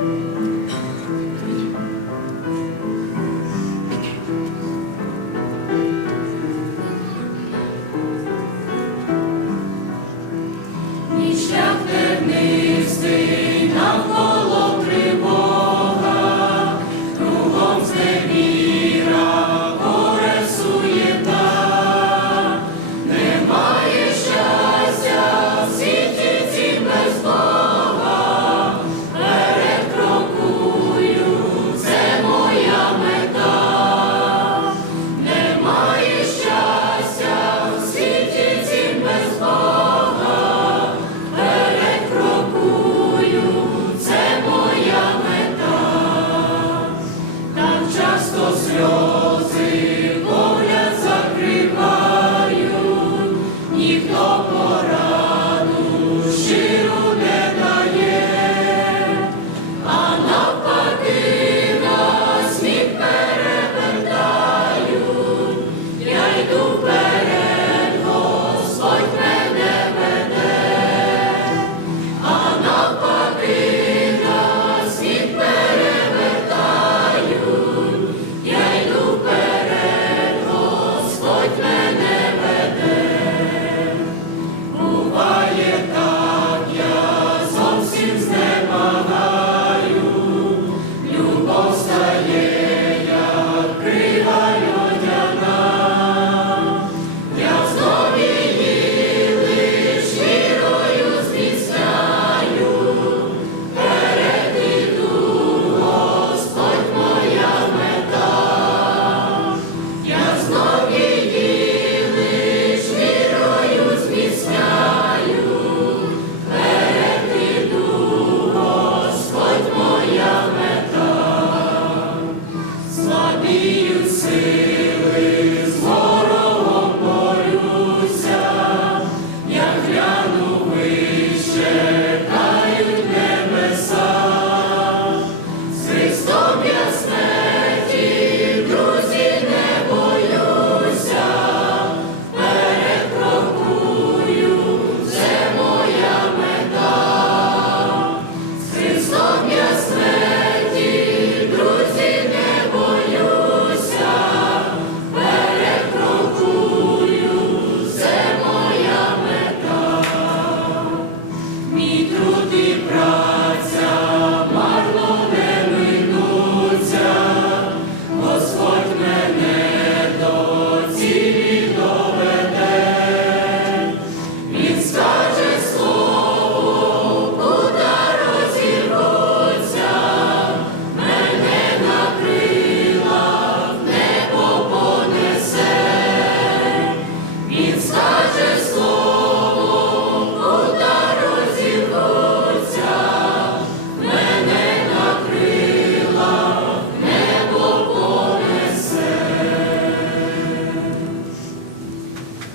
Amen.